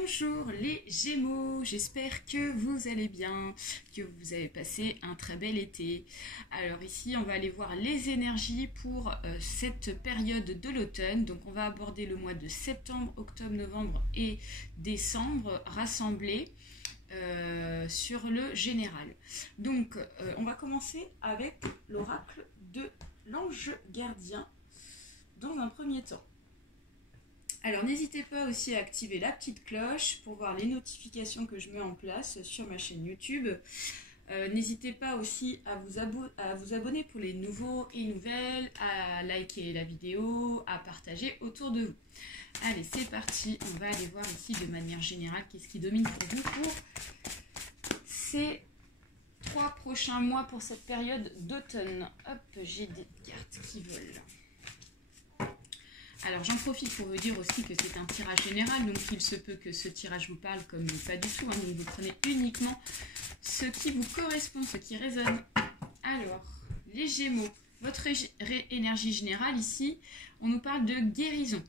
Bonjour les Gémeaux, j'espère que vous allez bien, que vous avez passé un très bel été. Alors ici, on va aller voir les énergies pour cette période de l'automne. Donc on va aborder le mois de septembre, octobre, novembre et décembre rassemblés sur le général. Donc on va commencer avec l'oracle de l'ange gardien dans un premier temps. Alors n'hésitez pas aussi à activer la petite cloche pour voir les notifications que je mets en place sur ma chaîne YouTube. N'hésitez pas aussi à vous abonner pour les nouveaux et nouvelles, à liker la vidéo, à partager autour de vous. Allez, c'est parti, on va aller voir ici de manière générale qu'est-ce qui domine pour vous pour ces 3 prochains mois pour cette période d'automne. Hop, j'ai des cartes qui volent. Alors j'en profite pour vous dire aussi que c'est un tirage général, donc il se peut que ce tirage vous parle comme pas du tout, hein, donc vous prenez uniquement ce qui vous correspond, ce qui résonne. Alors, les Gémeaux, votre énergie générale ici, on nous parle de guérison.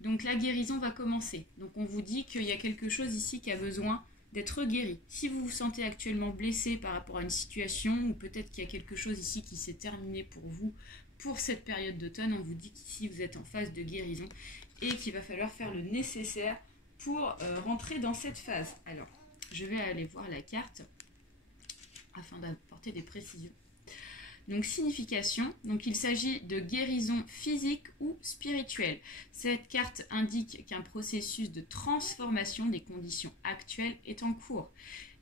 Donc la guérison va commencer. Donc on vous dit qu'il y a quelque chose ici qui a besoin d'être guéri. Si vous vous sentez actuellement blessé par rapport à une situation, ou peut-être qu'il y a quelque chose ici qui s'est terminé pour vous, pour cette période d'automne, on vous dit qu'ici vous êtes en phase de guérison et qu'il va falloir faire le nécessaire pour rentrer dans cette phase. Alors, je vais aller voir la carte afin d'apporter des précisions. Donc, signification, donc il s'agit de guérison physique ou spirituelle. Cette carte indique qu'un processus de transformation des conditions actuelles est en cours.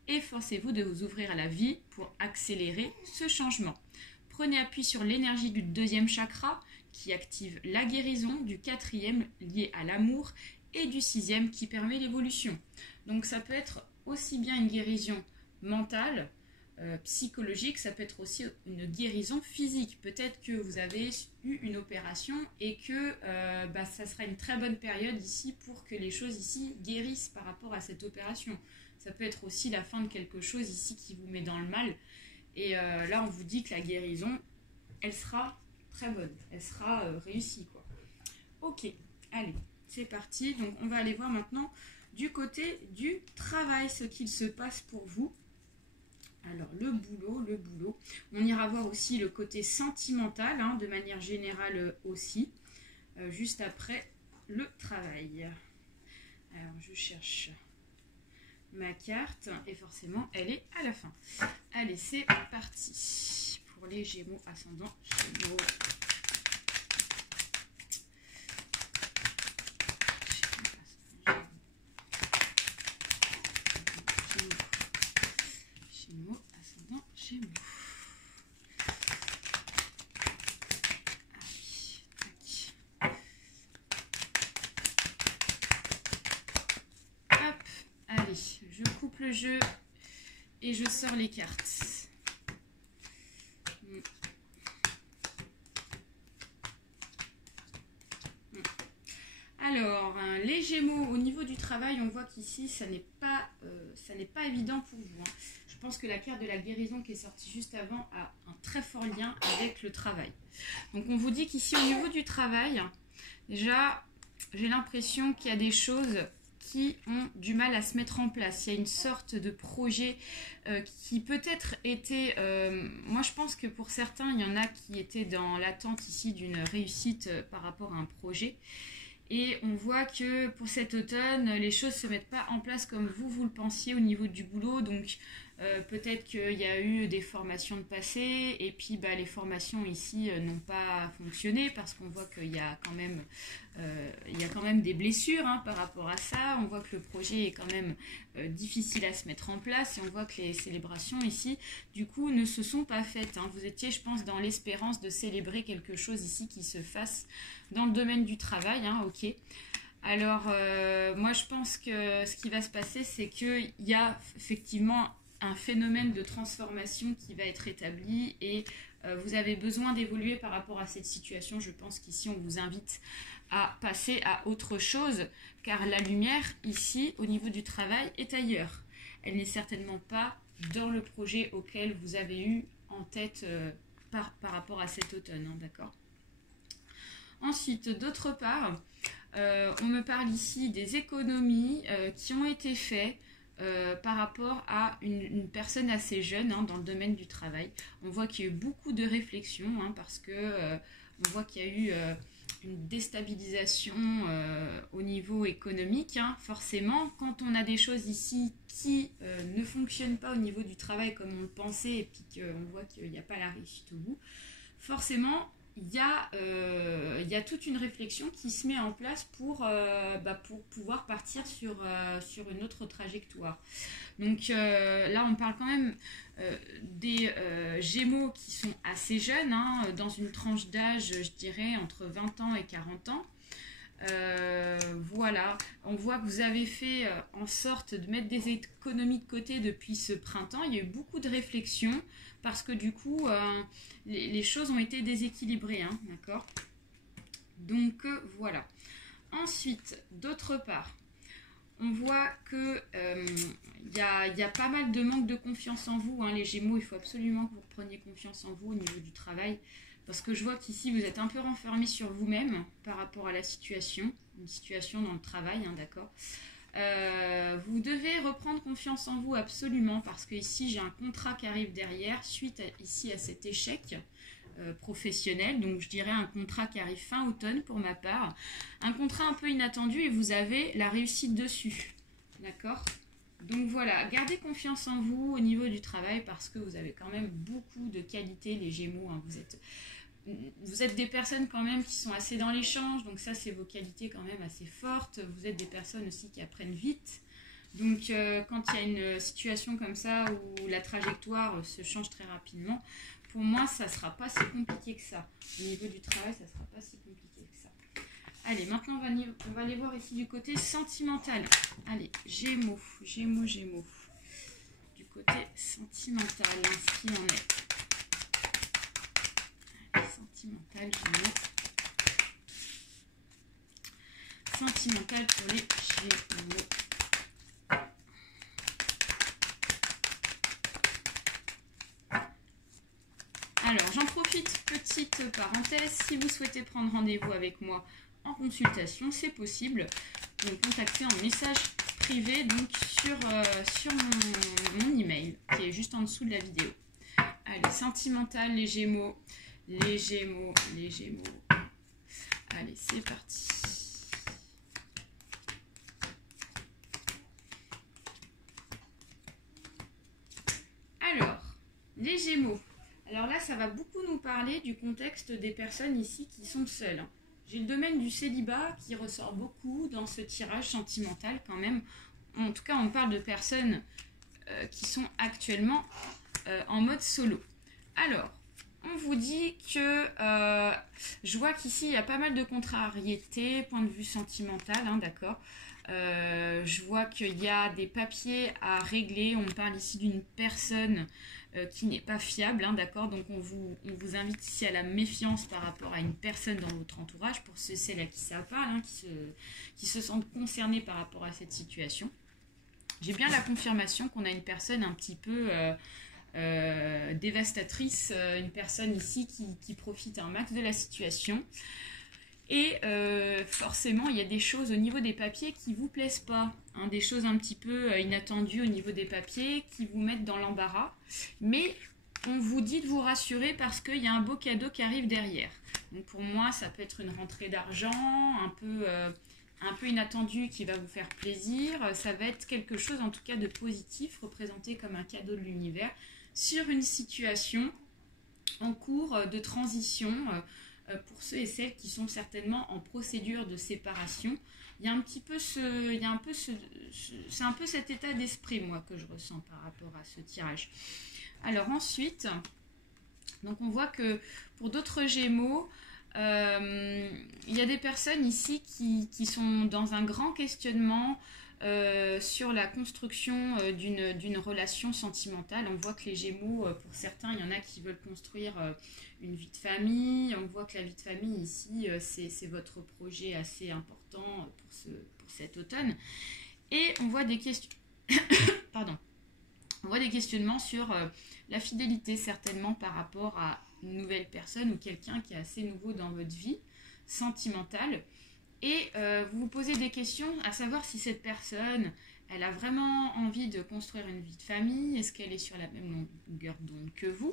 Efforcez-vous de vous ouvrir à la vie pour accélérer ce changement. Prenez appui sur l'énergie du 2e chakra qui active la guérison, du 4e lié à l'amour et du 6e qui permet l'évolution. Donc ça peut être aussi bien une guérison mentale, psychologique, ça peut être aussi une guérison physique. Peut-être que vous avez eu une opération et que ça sera une très bonne période ici pour que les choses ici guérissent par rapport à cette opération. Ça peut être aussi la fin de quelque chose ici qui vous met dans le mal. Et là, on vous dit que la guérison, elle sera très bonne. Elle sera réussie, quoi. Ok, allez, c'est parti. Donc, on va aller voir maintenant du côté du travail, ce qu'il se passe pour vous. Alors, le boulot. On ira voir aussi le côté sentimental, hein, de manière générale aussi, juste après le travail. Alors, je cherche ma carte et forcément elle est à la fin. Allez, c'est parti pour les Gémeaux ascendant Gémeaux. Gémeaux ascendant Gémeaux. Je coupe le jeu et je sors les cartes. Alors, les Gémeaux, au niveau du travail, on voit qu'ici, ça n'est pas évident pour vous. Hein. Je pense que la carte de la guérison qui est sortie juste avant a un très fort lien avec le travail. Donc, on vous dit qu'ici, au niveau du travail, déjà, j'ai l'impression qu'il y a des choses qui ont du mal à se mettre en place. Il y a une sorte de projet qui peut-être était... moi, je pense que pour certains, il y en a qui étaient dans l'attente ici d'une réussite par rapport à un projet. Et on voit que pour cet automne, les choses ne se mettent pas en place comme vous le pensiez au niveau du boulot. Donc, peut-être qu'il y a eu des formations de passé et puis les formations ici n'ont pas fonctionné parce qu'on voit qu'il y a quand même des blessures, hein, par rapport à ça. On voit que le projet est quand même difficile à se mettre en place et on voit que les célébrations ici, du coup, ne se sont pas faites. Hein. Vous étiez, je pense, dans l'espérance de célébrer quelque chose ici qui se fasse dans le domaine du travail, hein, ok. Alors, moi, je pense que ce qui va se passer, c'est qu'il y a effectivement un phénomène de transformation qui va être établi et vous avez besoin d'évoluer par rapport à cette situation. Je pense qu'ici, on vous invite à passer à autre chose, car la lumière, ici, au niveau du travail, est ailleurs. Elle n'est certainement pas dans le projet auquel vous avez eu en tête par rapport à cet automne, hein, d'accord ? Ensuite, d'autre part, On me parle ici des économies qui ont été faites par rapport à une personne assez jeune hein, dans le domaine du travail. On voit qu'il y a eu beaucoup de réflexions hein, parce que on voit qu'il y a eu une déstabilisation au niveau économique. Hein. Forcément, quand on a des choses ici qui ne fonctionnent pas au niveau du travail comme on le pensait et puis qu'on voit qu'il n'y a pas la réussite au bout, forcément, il y a toute une réflexion qui se met en place pour pouvoir partir sur une autre trajectoire. Donc là, on parle quand même des Gémeaux qui sont assez jeunes, hein, dans une tranche d'âge, je dirais, entre 20 ans et 40 ans. Voilà, on voit que vous avez fait en sorte de mettre des économies de côté depuis ce printemps. Il y a eu beaucoup de réflexions parce que du coup les choses ont été déséquilibrées, hein, d'accord. Donc voilà. Ensuite, d'autre part, on voit que y a pas mal de manque de confiance en vous, hein, les Gémeaux. Il faut absolument que vous repreniez confiance en vous au niveau du travail. Parce que je vois qu'ici, vous êtes un peu renfermé sur vous-même par rapport à la situation. Une situation dans le travail, hein, d'accord. Vous devez reprendre confiance en vous absolument. Parce que ici, j'ai un contrat qui arrive derrière suite à cet échec professionnel. Donc, je dirais un contrat qui arrive fin automne pour ma part. Un contrat un peu inattendu et vous avez la réussite dessus. D'accord ? Donc voilà, gardez confiance en vous au niveau du travail parce que vous avez quand même beaucoup de qualités, les Gémeaux. Hein. Vous êtes des personnes quand même qui sont assez dans l'échange, donc ça c'est vos qualités quand même assez fortes. Vous êtes des personnes aussi qui apprennent vite. Donc quand il y a une situation comme ça où la trajectoire se change très rapidement, pour moi ça ne sera pas si compliqué que ça. Au niveau du travail, ça ne sera pas si compliqué que ça. Allez, maintenant on va aller voir ici du côté sentimental. Allez, Gémeaux. Du côté sentimental, hein, ce qu'il en est. Sentimental, Gémeaux. Sentimental pour les Gémeaux. Alors, j'en profite, petite parenthèse, si vous souhaitez prendre rendez-vous avec moi en consultation, c'est possible. Vous me contactez en message privé donc sur mon email qui est juste en dessous de la vidéo. Allez, sentimental, les Gémeaux. Les Gémeaux. Allez, c'est parti. Alors, les Gémeaux. Alors là, ça va beaucoup nous parler du contexte des personnes ici qui sont seules. J'ai le domaine du célibat qui ressort beaucoup dans ce tirage sentimental quand même. En tout cas, on parle de personnes qui sont actuellement en mode solo. Alors, on vous dit que je vois qu'ici il y a pas mal de contrariétés, point de vue sentimental, hein, d'accord. Je vois qu'il y a des papiers à régler. On parle ici d'une personne qui n'est pas fiable, hein, d'accord. Donc on vous invite ici à la méfiance par rapport à une personne dans votre entourage, pour celles à qui ça parle, hein, qui se sentent concernés par rapport à cette situation. J'ai bien la confirmation qu'on a une personne un petit peu dévastatrice, une personne ici qui profite un max de la situation. Et forcément, il y a des choses au niveau des papiers qui ne vous plaisent pas, hein, des choses un petit peu inattendues au niveau des papiers qui vous mettent dans l'embarras. Mais on vous dit de vous rassurer parce qu'il y a un beau cadeau qui arrive derrière. Donc pour moi, ça peut être une rentrée d'argent un peu inattendue qui va vous faire plaisir. Ça va être quelque chose en tout cas de positif, représenté comme un cadeau de l'univers sur une situation en cours de transition. Pour ceux et celles qui sont certainement en procédure de séparation, il y a un petit peu c'est un peu cet état d'esprit moi que je ressens par rapport à ce tirage. Alors ensuite, donc on voit que pour d'autres Gémeaux, il y a des personnes ici qui sont dans un grand questionnement sur la construction d'une relation sentimentale. On voit que les Gémeaux, pour certains, il y en a qui veulent construire une vie de famille. On voit que la vie de famille ici, c'est votre projet assez important pour cet automne. Et on voit des questions... Pardon. On voit des questionnements sur la fidélité, certainement par rapport à une nouvelle personne ou quelqu'un qui est assez nouveau dans votre vie sentimentale. Et vous vous posez des questions à savoir si cette personne, elle a vraiment envie de construire une vie de famille. Est-ce qu'elle est sur la même longueur d'onde que vous?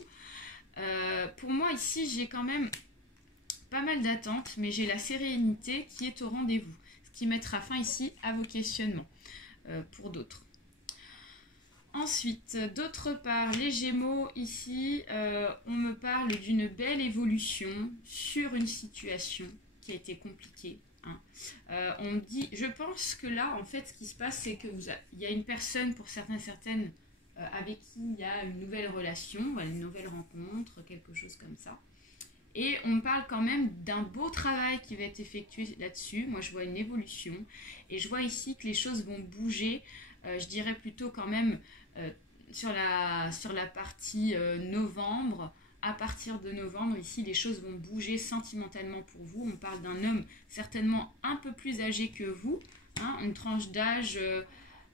Pour moi, ici, j'ai quand même pas mal d'attentes, mais j'ai la sérénité qui est au rendez-vous. Ce qui mettra fin ici à vos questionnements pour d'autres. Ensuite, d'autre part, les Gémeaux, ici, on me parle d'une belle évolution sur une situation qui a été compliquée. Hein. On me dit, je pense que là, en fait, ce qui se passe, c'est que il y a une personne, pour certaines, avec qui il y a une nouvelle relation, une nouvelle rencontre, quelque chose comme ça. Et on me parle quand même d'un beau travail qui va être effectué là-dessus. Moi, je vois une évolution. Et je vois ici que les choses vont bouger. Je dirais plutôt quand même sur la partie novembre. À partir de novembre, ici, les choses vont bouger sentimentalement pour vous. On parle d'un homme certainement un peu plus âgé que vous. Hein, une tranche d'âge,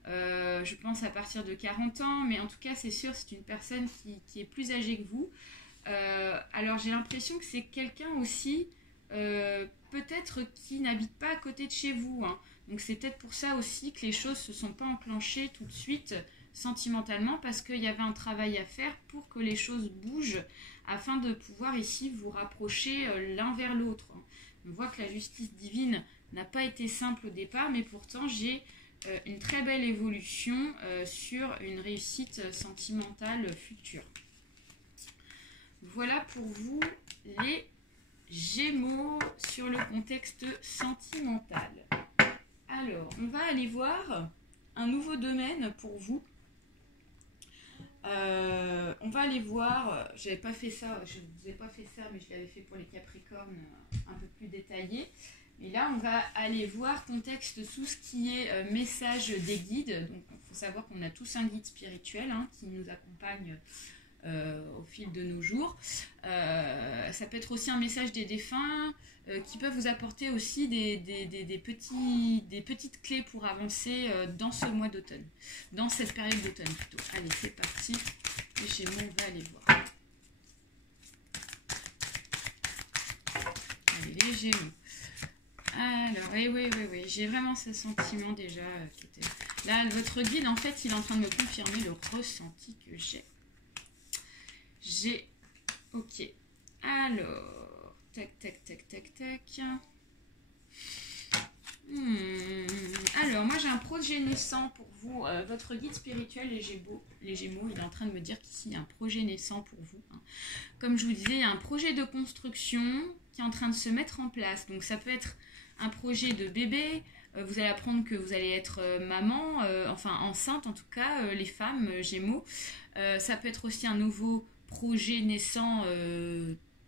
je pense, à partir de 40 ans. Mais en tout cas, c'est sûr, c'est une personne qui est plus âgée que vous. Alors j'ai l'impression que c'est quelqu'un aussi peut-être qui n'habite pas à côté de chez vous, hein. Donc c'est peut-être pour ça aussi que les choses ne se sont pas enclenchées tout de suite sentimentalement, parce qu'il y avait un travail à faire pour que les choses bougent afin de pouvoir ici vous rapprocher l'un vers l'autre. On voit que la justice divine n'a pas été simple au départ, mais pourtant j'ai une très belle évolution sur une réussite sentimentale future. Voilà pour vous les Gémeaux sur le contexte sentimental. Alors, on va aller voir un nouveau domaine pour vous. On va aller voir, j'avais pas fait ça, je ne vous ai pas fait ça, mais je l'avais fait pour les Capricornes un peu plus détaillé. Et là, on va aller voir contexte tout ce qui est message des guides. Donc, il faut savoir qu'on a tous un guide spirituel qui nous accompagne au fil de nos jours. Ça peut être aussi un message des défunts qui peuvent vous apporter aussi des petites clés pour avancer dans ce mois d'automne, dans cette période d'automne plutôt. Allez, c'est parti. Les Gémeaux, on va aller voir. Allez, les Gémeaux. Alors, oui, j'ai vraiment ce sentiment déjà qui était... Là, votre guide, en fait, il est en train de me confirmer le ressenti que j'ai. Ok. Alors, tac. Alors, moi j'ai un projet naissant pour vous. Votre guide spirituel, les Gémeaux, il est en train de me dire qu'ici il y a un projet naissant pour vous. Comme je vous disais, il y a un projet de construction qui est en train de se mettre en place. Donc ça peut être un projet de bébé. Vous allez apprendre que vous allez être maman, enfin enceinte en tout cas, les femmes Gémeaux. Ça peut être aussi un nouveau projet naissant,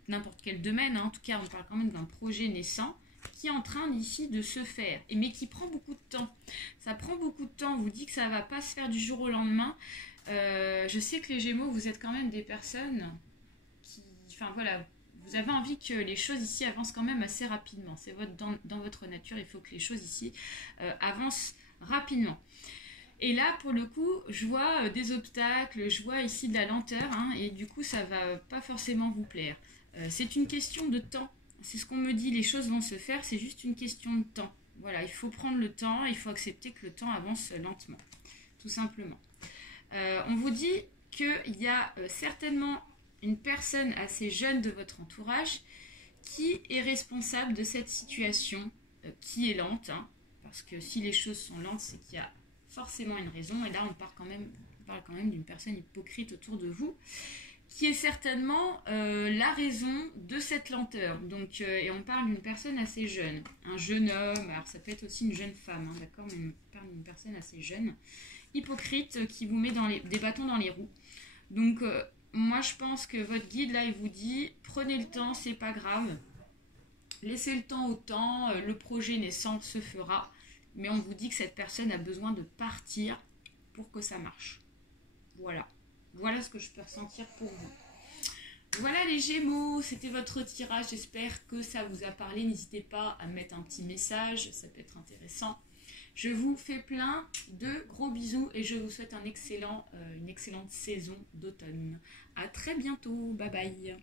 n'importe quel domaine, en tout cas on parle quand même d'un projet naissant qui est en train d'ici de se faire, mais qui prend beaucoup de temps. Ça prend beaucoup de temps, on vous dit que ça ne va pas se faire du jour au lendemain. Je sais que les Gémeaux, vous êtes quand même des personnes qui, enfin voilà, vous avez envie que les choses ici avancent quand même assez rapidement. C'est dans votre nature, il faut que les choses ici avancent rapidement. Et là, pour le coup, je vois des obstacles, je vois ici de la lenteur, et du coup, ça ne va pas forcément vous plaire. C'est une question de temps. C'est ce qu'on me dit, les choses vont se faire, c'est juste une question de temps. Voilà, il faut prendre le temps, il faut accepter que le temps avance lentement, tout simplement. On vous dit qu'il y a certainement une personne assez jeune de votre entourage qui est responsable de cette situation qui est lente, parce que si les choses sont lentes, c'est qu'il y a forcément une raison, et là on parle quand même d'une personne hypocrite autour de vous, qui est certainement la raison de cette lenteur. Donc, et on parle d'une personne assez jeune, un jeune homme, alors ça peut être aussi une jeune femme, d'accord, mais on parle d'une personne assez jeune, hypocrite, qui vous met des bâtons dans les roues. Donc, moi je pense que votre guide là, il vous dit, prenez le temps, c'est pas grave, laissez le temps au temps, le projet naissant se fera. Mais on vous dit que cette personne a besoin de partir pour que ça marche. Voilà. Voilà ce que je peux ressentir pour vous. Voilà les Gémeaux, c'était votre tirage. J'espère que ça vous a parlé. N'hésitez pas à mettre un petit message, ça peut être intéressant. Je vous fais plein de gros bisous et je vous souhaite une excellente saison d'automne. À très bientôt. Bye bye.